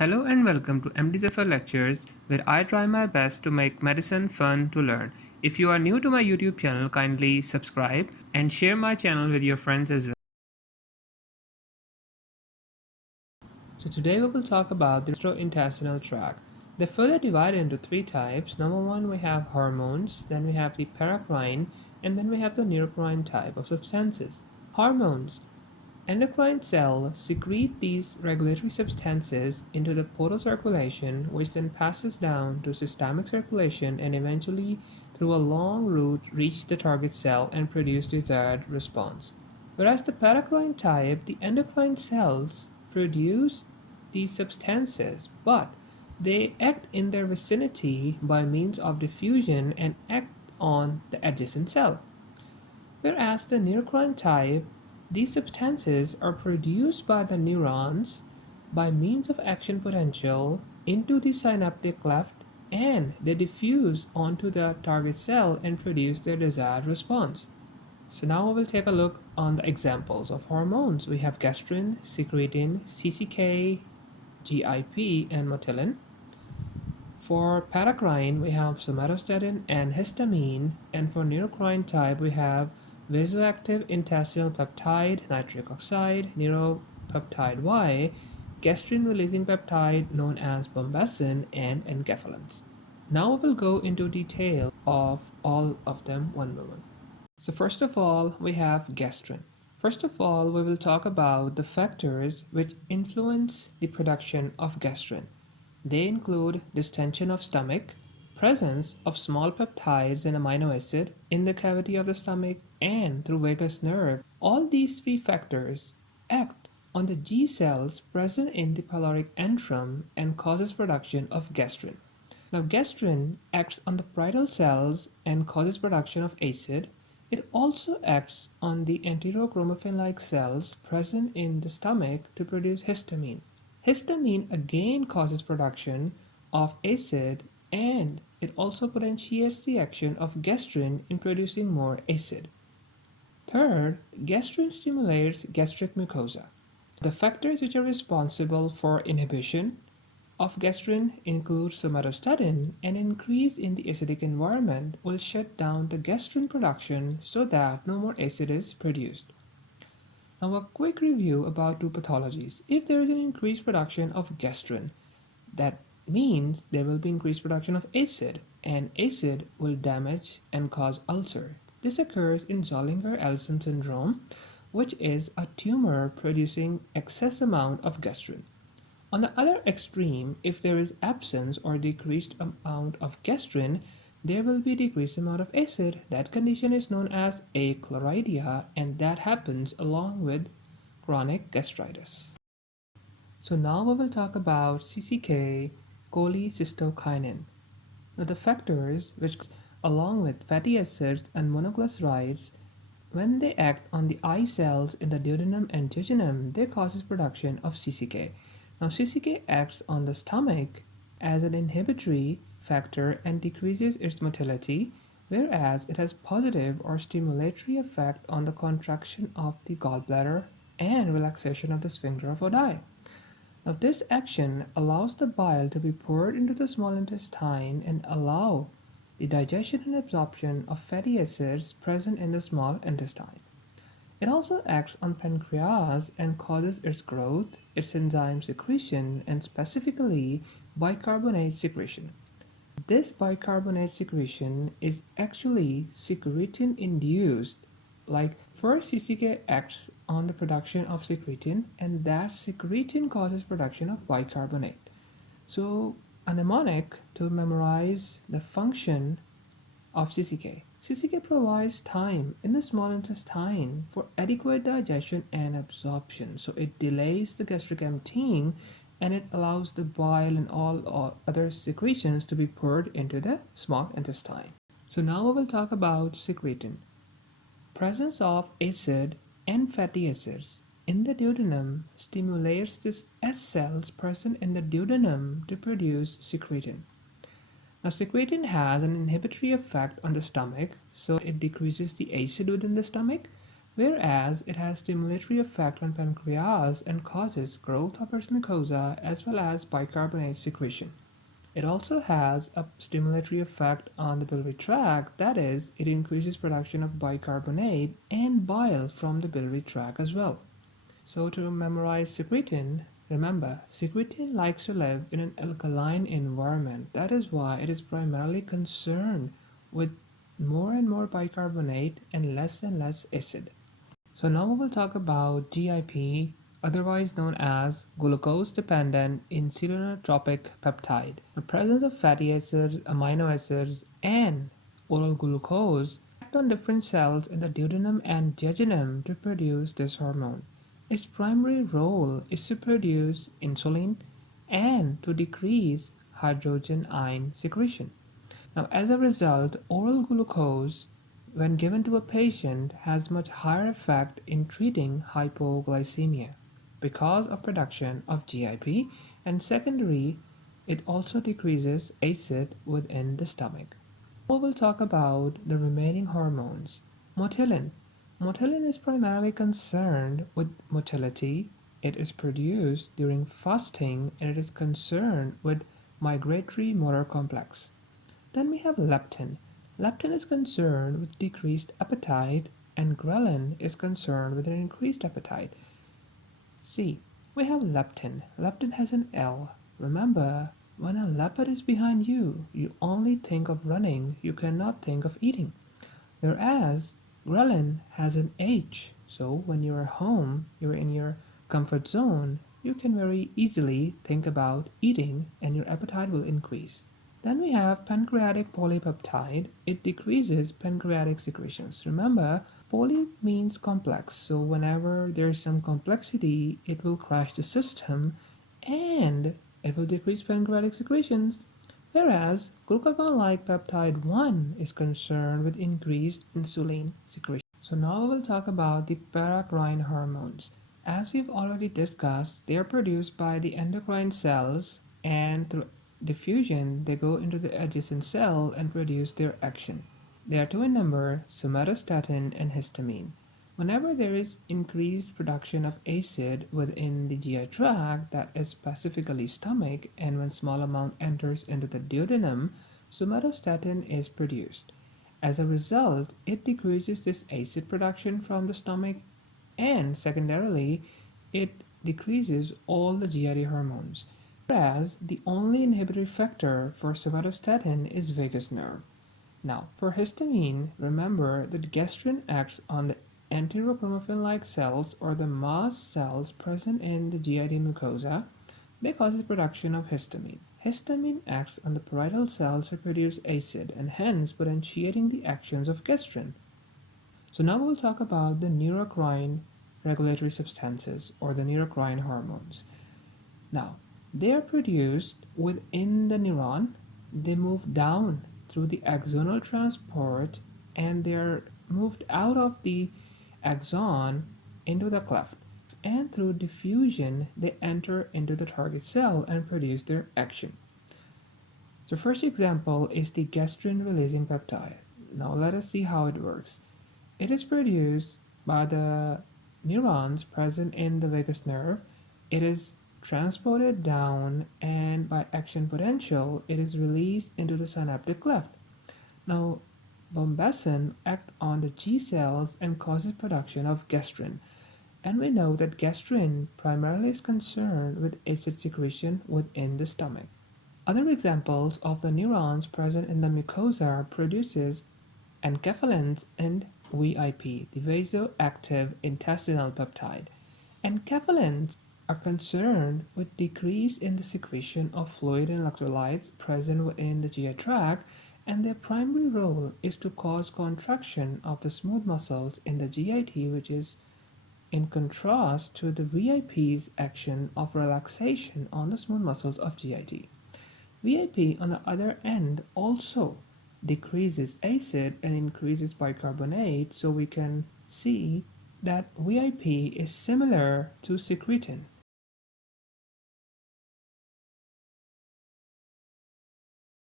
Hello and welcome to M.D.Zafar lectures, where I try my best to make medicine fun to learn. If you are new to my YouTube channel, kindly subscribe and share my channel with your friends as well. So today we will talk about the gastrointestinal tract. They're further divided into three types. Number one, we have hormones, then we have the paracrine, and then we have the neurocrine type of substances. Hormones. Endocrine cells secrete these regulatory substances into the portal circulation, which then passes down to systemic circulation and eventually through a long route reach the target cell and produce desired response. Whereas the paracrine type, the endocrine cells produce these substances, but they act in their vicinity by means of diffusion and act on the adjacent cell. Whereas the neurocrine type, these substances are produced by the neurons by means of action potential into the synaptic cleft, and they diffuse onto the target cell and produce their desired response. So now we will take a look on the examples of hormones. We have gastrin, secretin, CCK, GIP, and motilin. For paracrine, we have somatostatin and histamine, and for neurocrine type, we have vasoactive intestinal peptide, nitric oxide, neuropeptide Y, gastrin-releasing peptide known as bombesin, and enkephalins. Now we will go into detail of all of them one by one. So first of all, we have gastrin. First of all, we will talk about the factors which influence the production of gastrin. They include distension of stomach, presence of small peptides and amino acid in the cavity of the stomach and through vagus nerve. All these three factors act on the G cells present in the pyloric antrum and causes production of gastrin. Now gastrin acts on the parietal cells and causes production of acid. It also acts on the enterochromaffin-like cells present in the stomach to produce histamine. Histamine again causes production of acid, and it also potentiates the action of gastrin in producing more acid. Third, gastrin stimulates gastric mucosa. The factors which are responsible for inhibition of gastrin include somatostatin, and increase in the acidic environment will shut down the gastrin production so that no more acid is produced. Now a quick review about two pathologies. If there is an increased production of gastrin, that means there will be increased production of acid, and acid will damage and cause ulcer. This occurs in Zollinger-Ellison syndrome, which is a tumor producing excess amount of gastrin. On the other extreme, if there is absence or decreased amount of gastrin, there will be decreased amount of acid. That condition is known as achlorhydria, and that happens along with chronic gastritis. So now we will talk about CCK, cholecystokinin. Now the factors which, along with fatty acids and monoglycerides, when they act on the eye cells in the duodenum and jejunum, they causes production of CCK. Now CCK acts on the stomach as an inhibitory factor and decreases its motility, whereas it has positive or stimulatory effect on the contraction of the gallbladder and relaxation of the sphincter of Oddi. Now this action allows the bile to be poured into the small intestine and allow the digestion and absorption of fatty acids present in the small intestine. It also acts on pancreas and causes its growth, its enzyme secretion, and specifically bicarbonate secretion. This bicarbonate secretion is actually secretin induced. Like first CCK acts on the production of secretin, and that secretin causes production of bicarbonate. So a mnemonic to memorize the function of CCK. CCK provides time in the small intestine for adequate digestion and absorption. So it delays the gastric emptying, and it allows the bile and all other secretions to be poured into the small intestine. So now we will talk about secretin. Presence of acid and fatty acids in the duodenum stimulates these S cells present in the duodenum to produce secretin. Now secretin has an inhibitory effect on the stomach, so it decreases the acid within the stomach, whereas it has stimulatory effect on pancreas and causes growth of its mucosa as well as bicarbonate secretion. It also has a stimulatory effect on the biliary tract, that is, it increases production of bicarbonate and bile from the biliary tract as well. So to memorize secretin, remember, secretin likes to live in an alkaline environment. That is why it is primarily concerned with more and more bicarbonate and less acid. So now we will talk about GIP, otherwise known as glucose-dependent insulinotropic peptide. The presence of fatty acids, amino acids, and oral glucose act on different cells in the duodenum and jejunum to produce this hormone. Its primary role is to produce insulin and to decrease hydrogen ion secretion. Now, as a result, oral glucose, when given to a patient, has much higher effect in treating hypoglycemia because of production of GIP, and secondary, it also decreases acid within the stomach. We will talk about the remaining hormones. Motilin. Motilin is primarily concerned with motility. It is produced during fasting and it is concerned with migratory motor complex. Then we have leptin. Leptin is concerned with decreased appetite, and ghrelin is concerned with an increased appetite. C. We have leptin. Leptin has an L. Remember, when a leopard is behind you, you only think of running, you cannot think of eating. Whereas ghrelin has an H. So when you're home, you're in your comfort zone, you can very easily think about eating and your appetite will increase. Then we have pancreatic polypeptide. It decreases pancreatic secretions. Remember, poly means complex. So whenever there's some complexity, it will crash the system and it will decrease pancreatic secretions. Whereas glucagon-like peptide 1 is concerned with increased insulin secretion. So now we will talk about the paracrine hormones. As we've already discussed, they are produced by the endocrine cells and through diffusion they go into the adjacent cell and produce their action. They are two in number, somatostatin and histamine. Whenever there is increased production of acid within the GI tract, that is specifically stomach, and when small amount enters into the duodenum, somatostatin is produced. As a result, it decreases this acid production from the stomach and secondarily, it decreases all the GIT hormones. Whereas the only inhibitory factor for somatostatin is vagus nerve. Now, for histamine, remember that gastrin acts on the enterochromaffin-like cells or the mast cells present in the GIT mucosa. They cause the production of histamine. Histamine acts on the parietal cells to produce acid and hence potentiating the actions of gastrin. So now we'll talk about the neurocrine regulatory substances or the neurocrine hormones. Now, they are produced within the neuron. They move down through the axonal transport and they are moved out of the axon into the cleft. And through diffusion, they enter into the target cell and produce their action. The first example is the gastrin releasing peptide. Now let us see how it works. It is produced by the neurons present in the vagus nerve. It is transported down and by action potential, it is released into the synaptic cleft. Now, bombacin acts on the G cells and causes production of gastrin. And we know that gastrin primarily is concerned with acid secretion within the stomach. Other examples of the neurons present in the mucosa produces enkephalins and VIP, the vasoactive intestinal peptide. Enkephalins are concerned with decrease in the secretion of fluid and electrolytes present within the GI tract, and their primary role is to cause contraction of the smooth muscles in the GIT, which is in contrast to the VIP's action of relaxation on the smooth muscles of GIT. VIP, on the other end, also decreases acid and increases bicarbonate, so we can see that VIP is similar to secretin.